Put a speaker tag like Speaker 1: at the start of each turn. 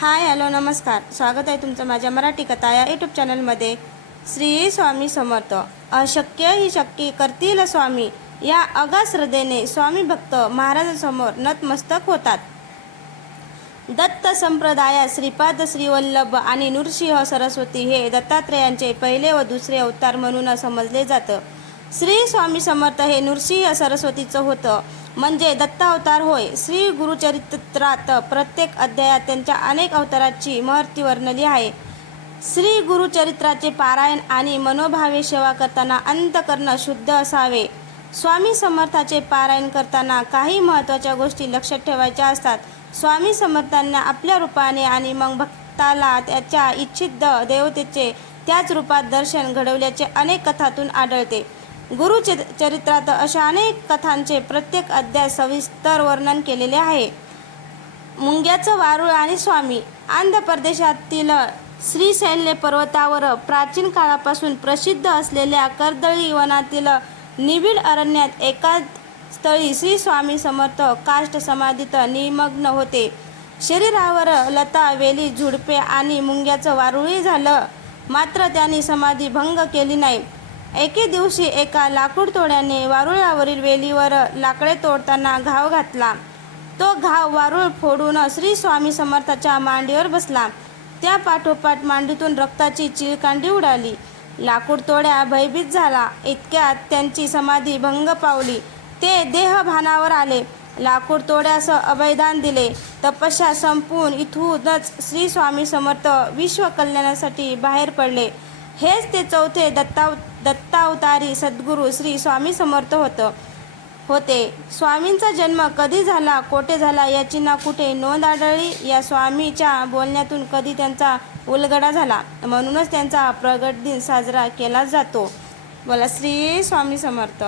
Speaker 1: Hi hello नमस्कार. स्वागत आहे तुमचं माझ्या मराठी कथा या यूट्यूब चॅनलमध्ये. श्री स्वामी समर्थ. अशक्य ही शक्य करतील स्वामी. या अगा श्रद्धेने स्वामी भक्त महाराजांसमोर नतमस्तक होतात. दत्त संप्रदायात श्रीपाद श्रीवल्लभ आणि नृसिंह सरस्वती हे दत्तात्रेयांचे पहिले व दुसरे अवतार म्हणून समजले जातं. श्री स्वामी समर्थ हे नृसिंह सरस्वतीचं होतं. म्हणजे दत्तावतार होय. श्री गुरुचरित्रात प्रत्येक अध्यायात त्यांच्या अनेक अवताराची महर्ती वर्णली आहे. श्री गुरुचरित्राचे पारायण आणि मनोभावे सेवा करताना अंतकरण शुद्ध असावे. स्वामी समर्थाचे पारायण करताना काही महत्त्वाच्या गोष्टी लक्षात ठेवायच्या असतात. स्वामी समर्थांना आपल्या रूपाने आणि मग भक्ताला त्याच्या इच्छित देवतेचे त्याच रूपात दर्शन घडवल्याचे अनेक कथातून आढळते. गुरु चरित्रात अशा अनेक कथांचे प्रत्येक अध्याय सविस्तर वर्णन केलेले आहे. मुंग्याचं वारुळ आणि स्वामी आंध्र प्रदेशातील श्रीशैल्य पर्वतावर प्राचीन काळापासून प्रसिद्ध असलेल्या कर्दळी वनातील निबिड अरण्यात एका स्थळी श्री स्वामी समर्थ काष्ट समाधीत निमग्न होते. शरीरावर लता वेली झुडपे आणि मुंग्याचं वारुळी झालं. मात्र त्यांनी समाधी भंग केली नाही. एके दिवशी एका लाकूड तोड्याने वारुळावरील वेलीवर लाकडे तोडताना घाव घातला. तो घाव वारुळ फोडून श्री स्वामी समर्थाच्या मांडीवर बसला. त्या पाठोपाठ मांडीतून रक्ताची चिळकांडी उडाली. लाकूड तोड्या भयभीत झाला. इतक्यात त्यांची समाधी भंग पावली. ते देहभानावर आले. लाकूड तोड्यास अभयदान दिले. तपस्या संपून इथूनच श्री स्वामी समर्थ विश्व कल्याणासाठी बाहेर पडले. हेच ते चौथे दत्ताव दत्तावतारी सद्गुरू श्री स्वामी समर्थ होतं होते. स्वामींचा जन्म कधी झाला कोठे झाला याची ना कुठे नोंद आढळली या स्वामीच्या बोलण्यातून कधी त्यांचा उलगडा झाला. म्हणूनच त्यांचा प्रगट दिन साजरा केला जातो. बोला श्री स्वामी समर्थ.